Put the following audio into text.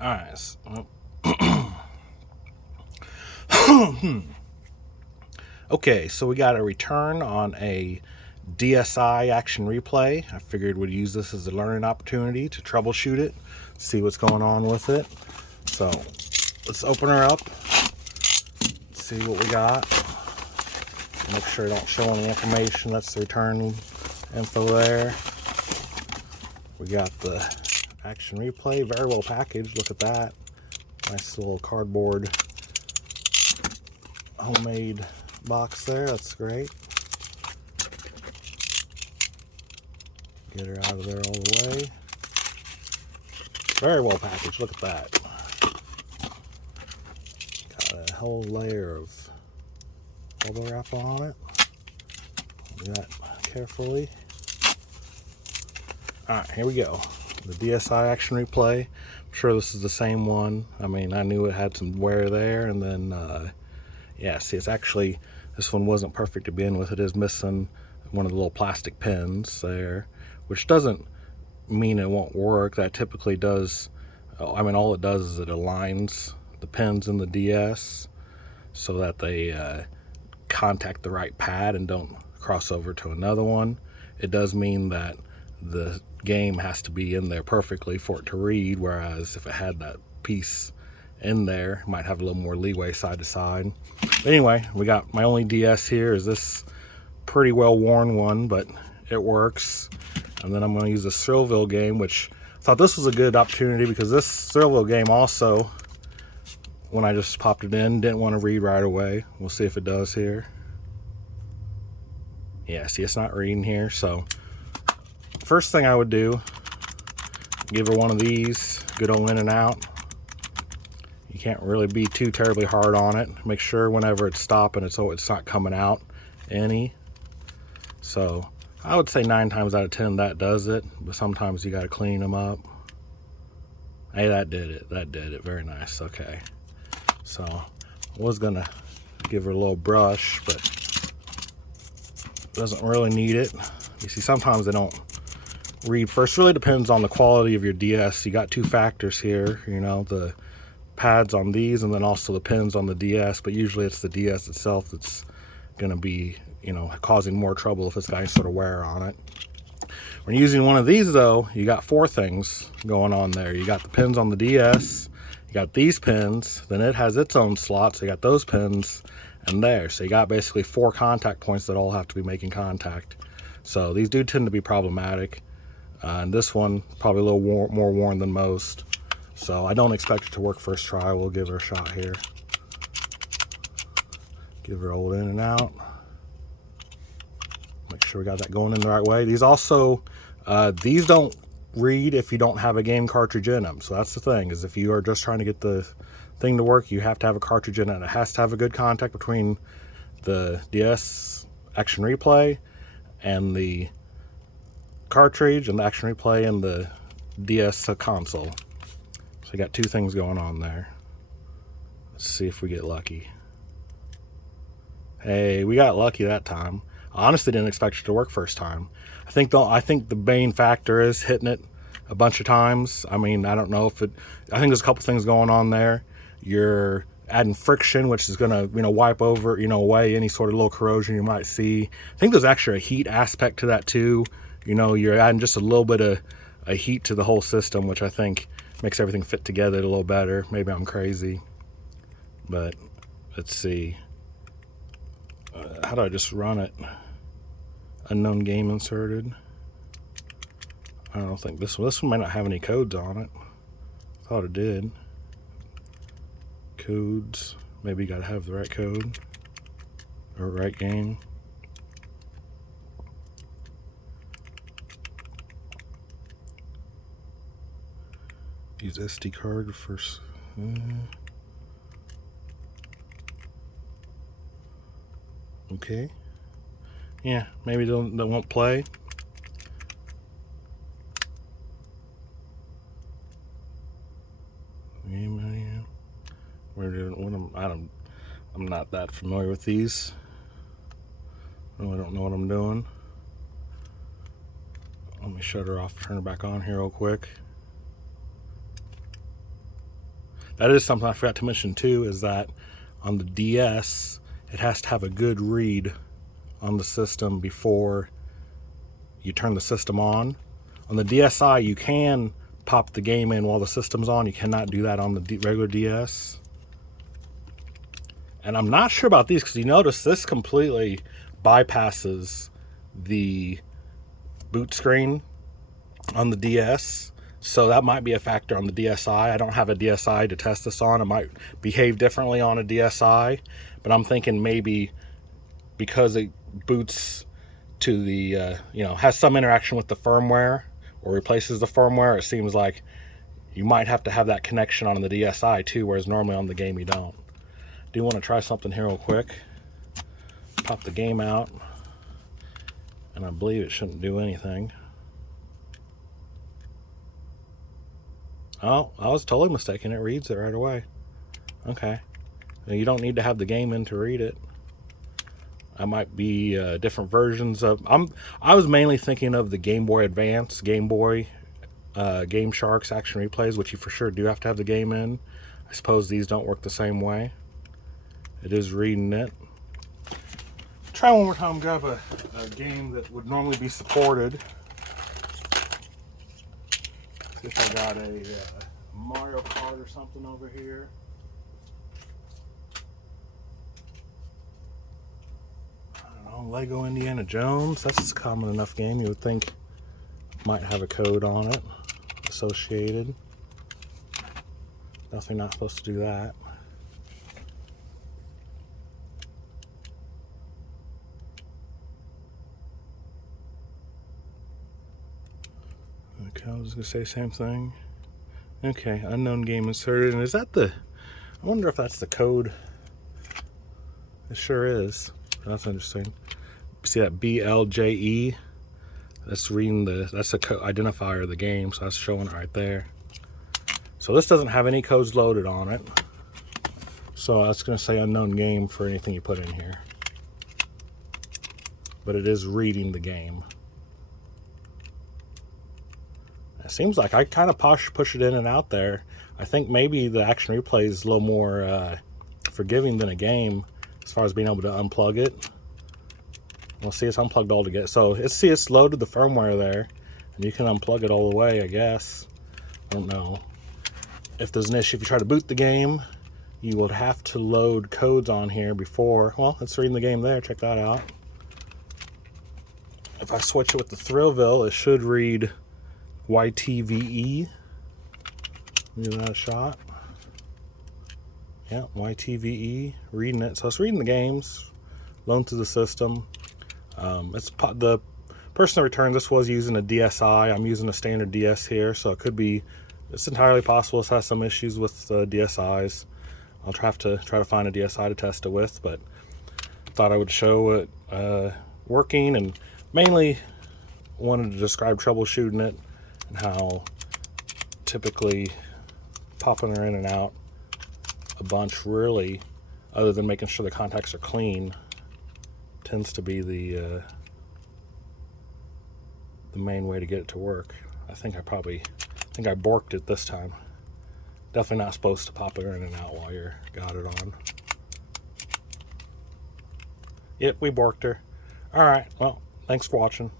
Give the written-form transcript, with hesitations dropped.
Alright. Okay, so we got a return on a DSi Action Replay. I figured we'd use this as a learning opportunity to troubleshoot it, see what's going on with it. So let's open her up, see what we got. Make sure I don't show any information. That's the return info there. We got the Action Replay, very well packaged. Look at that. Nice little cardboard homemade box there. That's great. Get her out of there all the way. Very well packaged. Look at that. Got a whole layer of bubble wrap on it. Do that carefully. Alright, here we go. The DSi Action Replay. I'm sure this is the same one. I mean, I knew it had some wear there, and then yeah, see, it's actually, this one wasn't perfect to begin with. It is missing one of the little plastic pins there, which doesn't mean it won't work. That typically does, I mean, all it does is it aligns the pins in the DS so that they contact the right pad and don't cross over to another one. It does mean that the game has to be in there perfectly for it to read, whereas if it had that piece in there, it might have a little more leeway side to side. But anyway, we got my only DS here is this pretty well worn one, but it works. And then I'm going to use the Thrillville game, which I thought this was a good opportunity because this Thrillville game also, when I just popped it in, didn't want to read right away. We'll see if it does here. Yeah, see, it's not reading here. So first thing I would do, give her one of these, good old in and out. You can't really be too terribly hard on it. Make sure whenever it's stopping, it's not coming out any. So I would say 9 times out of 10 that does it, but sometimes you got to clean them up. Hey, that did it. That did it. Very nice. Okay. So I was gonna give her a little brush, but doesn't really need it. You see, sometimes they don't read first. Really depends on the quality of your DS. You got 2 factors here, you know, the pads on these and then also the pins on the DS, but usually it's the DS itself that's going to be, you know, causing more trouble if it's got any sort of wear on it. When you're using one of these though, you got 4 things going on there. You got the pins on the DS, you got these pins, then it has its own slots, so you got those pins and there. So you got basically 4 contact points that all have to be making contact. So these do tend to be problematic. And this one probably a little more worn than most. So I don't expect it to work first try. We'll give her a shot here. Give her old in and out. Make sure we got that going in the right way. These also, these don't read if you don't have a game cartridge in them. So that's the thing, is if you are just trying to get the thing to work, you have to have a cartridge in it. It has to have a good contact between the DS Action Replay and the cartridge, and the Action Replay and the DS console. So you got 2 things going on there. Let's see if we get lucky. Hey, we got lucky that time. I honestly didn't expect it to work first time. I think the main factor is hitting it a bunch of times. I mean, I don't know if it, I think there's a couple things going on there. You're adding friction, which is gonna, you know, wipe over, you know, away any sort of little corrosion you might see. I think there's actually a heat aspect to that too. You know, you're adding just a little bit of a heat to the whole system, which I think makes everything fit together a little better. Maybe I'm crazy, but let's see. How do I just run it? Unknown game inserted. I don't think this one might not have any codes on it. Thought it did. Codes. Maybe you gotta have the right code or right game. Use SD card first. Okay. Yeah, maybe they won't play. I'm not that familiar with these. I really don't know what I'm doing. Let me shut her off, turn her back on here real quick. that is something I forgot to mention too, is that on the DS, it has to have a good read on the system before you turn the system on. On the DSi, you can pop the game in while the system's on. You cannot do that on the regular DS. And I'm not sure about these, because you notice this completely bypasses the boot screen on the DS. So that might be a factor on the DSi. I don't have a DSi to test this on. It might behave differently on a DSi, but I'm thinking maybe because it boots to the, has some interaction with the firmware or replaces the firmware, it seems like you might have to have that connection on the DSi too, whereas normally on the game you don't. Do want to try something here real quick. Pop the game out, and I believe it shouldn't do anything. Oh, I was totally mistaken. It reads it right away. Okay. Now, you don't need to have the game in to read it. I might be different versions of... I was mainly thinking of the Game Boy Advance, Game Boy, Game Sharks action replays, which you for sure do have to have the game in. I suppose these don't work the same way. It is reading it. Try one more time, grab a game that would normally be supported. See if I got a Mario Kart or something over here. I don't know, Lego Indiana Jones. That's a common enough game. You would think might have a code on it associated. Definitely not supposed to do that. Okay, I was gonna say same thing. Okay, unknown game inserted. And is that the... I wonder if that's the code. It sure is. That's interesting. See that BLJE? That's reading that's the identifier of the game, so that's showing it right there. So this doesn't have any codes loaded on it. So I was gonna say unknown game for anything you put in here. But it is reading the game. It seems like I kind of push it in and out there. I think maybe the action replay is a little more forgiving than a game as far as being able to unplug it. Well, see, it's unplugged all together. So it's loaded the firmware there, and you can unplug it all the way, I guess. I don't know. If there's an issue, if you try to boot the game, you would have to load codes on here before. Well, it's reading the game there. Check that out. If I switch it with the Thrillville, it should read YTVE. Give that a shot. Yeah, YTVE, reading it. So it's reading the games, loaned to the system. It's the person that returned this was using a DSi. I'm using a standard DS here, so it could be. It's entirely possible this has some issues with DSIs. I'll have to try to find a DSi to test it with, but thought I would show it working, and mainly wanted to describe troubleshooting it and how typically popping her in and out a bunch, really, other than making sure the contacts are clean, tends to be the main way to get it to work. I think I borked it this time. Definitely not supposed to pop it in and out while you're got it on. Yep, we borked her. All right, well, thanks for watching.